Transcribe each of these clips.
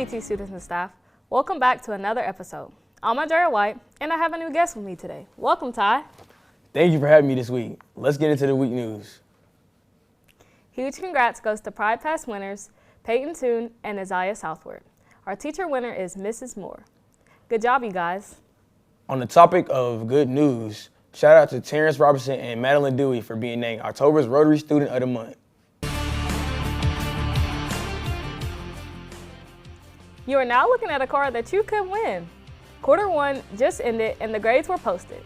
PT students and staff. Welcome back to another episode. I'm Andrea White, and I have a new guest with me today. Welcome, Ty. Thank you for having me this week. Let's get into the week news. Huge congrats goes to Pride Pass winners Peyton Toon and Isaiah Southward. Our teacher winner is Mrs. Moore. Good job, you guys. On the topic of good news, shout out to Terrence Robertson and Madeline Dewey for being named October's Rotary Student of the Month. You are now looking at a card that you could win. Quarter 1 just ended and the grades were posted.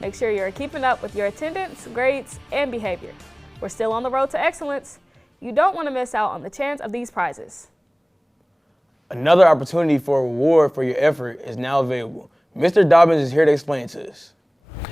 Make sure you are keeping up with your attendance, grades, and behavior. We're still on the road to excellence. You don't want to miss out on the chance of these prizes. Another opportunity for a reward for your effort is now available. Mr. Dobbins is here to explain it to us.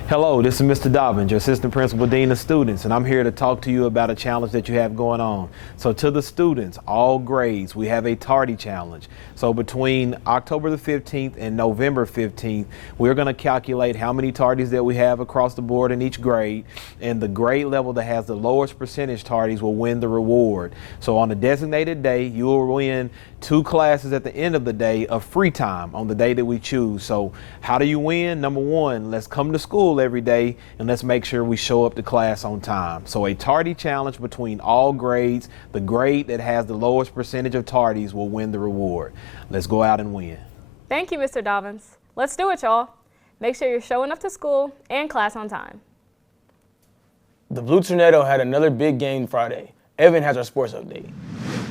Hello, this is Mr. Dobbins, your Assistant Principal Dean of Students, and I'm here to talk to you about a challenge that you have going on. So to the students, all grades, we have a Tardy challenge. So between October the 15th and November 15th, we're going to calculate how many tardies that we have across the board in each grade, and the grade level that has the lowest percentage tardies will win the reward. So on a designated day, you will win 2 classes at the end of the day of free time on the day that we choose. So how do you win? Number 1, let's come to school every day and let's make sure we show up to class on time. So a tardy challenge between all grades. The grade that has the lowest percentage of tardies will win the reward. Let's go out and win. Thank you, Mr. Dobbins. Let's do it, y'all. Make sure you're showing up to school and class on time. The Blue Tornado had another big game Friday. Evan has our sports update.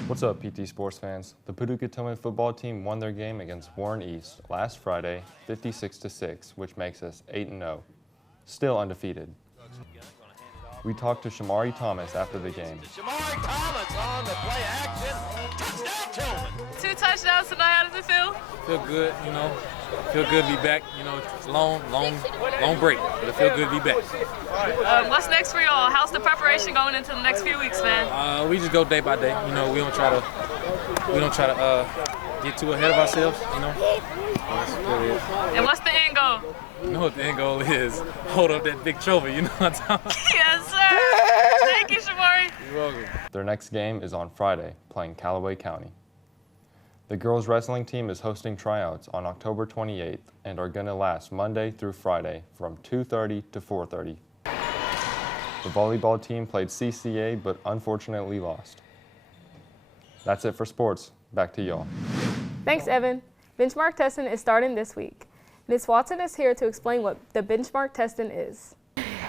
What's up, PT sports fans? The Paducah Tilghman football team won their game against Warren East last Friday, 56-6, which makes us 8-0, still undefeated. We talked to Shamari Thomas after the game. Shamari Thomas on the play action. Touchdown, Tilghman. 2 touchdowns tonight. How does it feel? Feel good, you know. Feel good to be back. You know, it's a long break, but it feel good to be back. What's next for y'all? How's the preparation going into the next few weeks, man? We just go day by day. You know, we don't try to get too ahead of ourselves. You know. That's really it. And what's the end goal? You know what the end goal is? Hold up that big trophy. You know what I'm talking about? Yes, sir. Thank you, Shamari. You're welcome. Their next game is on Friday, playing Callaway County. The girls wrestling team is hosting tryouts on October 28th and are going to last Monday through Friday from 2:30 to 4:30. The volleyball team played CCA but unfortunately lost. That's it for sports. Back to y'all. Thanks, Evan. Benchmark testing is starting this week. Ms. Watson is here to explain what the benchmark testing is.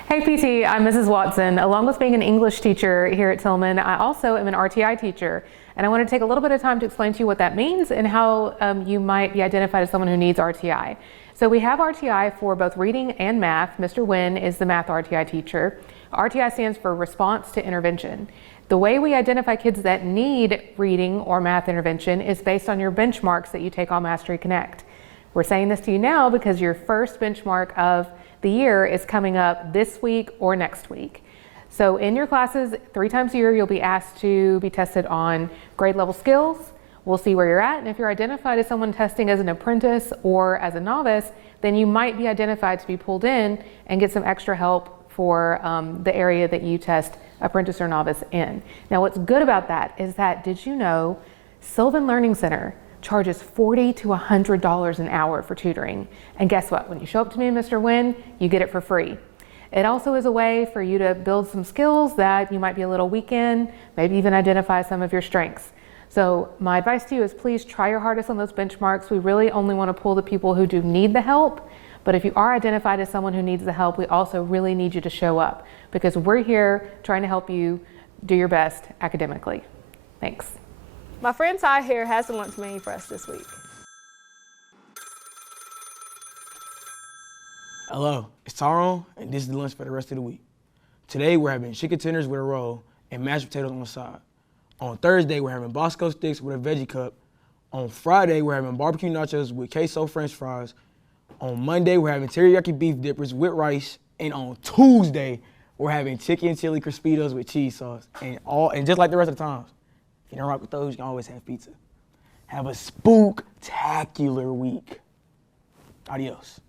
Hey PT, I'm Mrs. Watson. Along with being an English teacher here at Tilghman, I also am an RTI teacher. And I want to take a little bit of time to explain to you what that means and how you might be identified as someone who needs RTI. So we have RTI for both reading and math. Mr. Wynn is the math RTI teacher. RTI stands for Response to Intervention. The way we identify kids that need reading or math intervention is based on your benchmarks that you take on Mastery Connect. We're saying this to you now because your first benchmark of the year is coming up this week or next week. So in your classes, 3 times a year, you'll be asked to be tested on grade level skills. We'll see where you're at. And if you're identified as someone testing as an apprentice or as a novice, then you might be identified to be pulled in and get some extra help for the area that you test apprentice or novice in. Now, what's good about that is that, did you know, Sylvan Learning Center charges $40 to $100 an hour for tutoring. And guess what? When you show up to me and Mr. Wynn, you get it for free. It also is a way for you to build some skills that you might be a little weak in, maybe even identify some of your strengths. So my advice to you is please try your hardest on those benchmarks. We really only want to pull the people who do need the help. But if you are identified as someone who needs the help, we also really need you to show up because we're here trying to help you do your best academically. Thanks. My friend Ty here has the lunch menu for us this week. Hello, it's Tyrone, and this is the lunch for the rest of the week. Today we're having chicken tenders with a roll and mashed potatoes on the side. On Thursday we're having Bosco sticks with a veggie cup. On Friday we're having barbecue nachos with queso French fries. On Monday we're having teriyaki beef dippers with rice, and on Tuesday we're having chicken chili crispitos with cheese sauce. And just like the rest of the times, if you don't rock with those, you can always have pizza. Have a spooktacular week. Adios.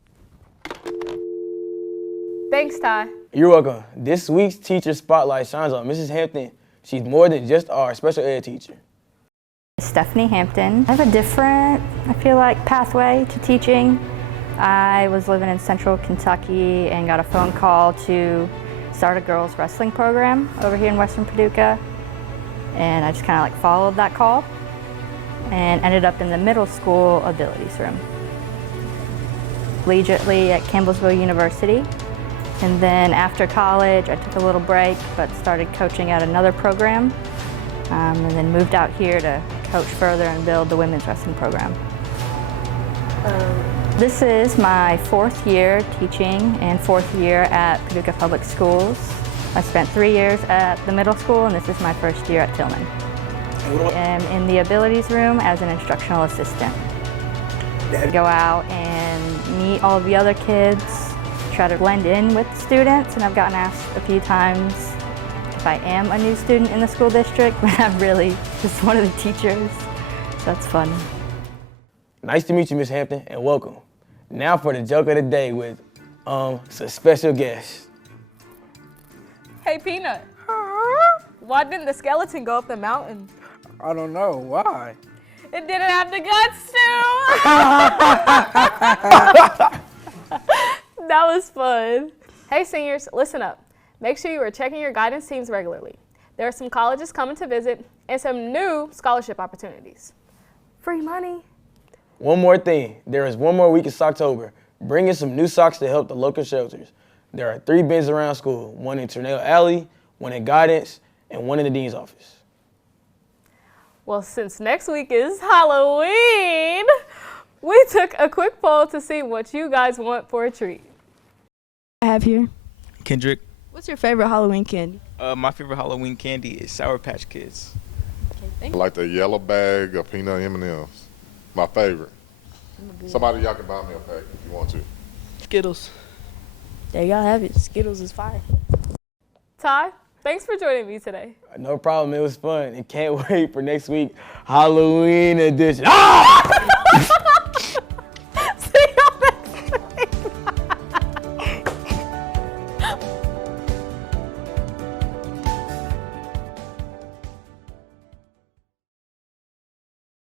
Thanks, Ty. You're welcome. This week's teacher spotlight shines on Mrs. Hampton. She's more than just our special ed teacher. Stephanie Hampton. I have a different, I feel like, pathway to teaching. I was living in central Kentucky and got a phone call to start a girls wrestling program over here in Western Paducah. And I just kind of like followed that call and ended up in the middle school abilities room. Collegiately at Campbellsville University. And then after college, I took a little break, but started coaching at another program. And then moved out here to coach further and build the women's wrestling program. This is my 4th year teaching and 4th year at Paducah Public Schools. I spent 3 years at the middle school, and this is my 1st year at Tilghman. I am in the abilities room as an instructional assistant. I go out and meet all the other kids, try to blend in with the students, and I've gotten asked a few times if I am a new student in the school district, but I'm really just one of the teachers, so that's fun. Nice to meet you, Miss Hampton, and welcome. Now for the joke of the day with some special guest. Hey, Peanut. Why didn't the skeleton go up the mountain? I don't know. Why? It didn't have the guts to. That was fun. Hey, seniors, listen up. Make sure you are checking your guidance teams regularly. There are some colleges coming to visit and some new scholarship opportunities. Free money. One more thing, there is one more week in Socktober. Bring in some new socks to help the local shelters. There are 3 bins around school, one in Tornado Alley, one in Guidance, and one in the Dean's office. Well, since next week is Halloween, we took a quick poll to see what you guys want for a treat. I have here. Kendrick. What's your favorite Halloween candy? My favorite Halloween candy is Sour Patch Kids. I like the yellow bag of peanut M&Ms. My favorite. Somebody y'all can buy me a pack if you want to. Skittles. There y'all have it. Skittles is fire. Ty, thanks for joining me today. No problem, it was fun, and can't wait for next week, Halloween edition. Ah!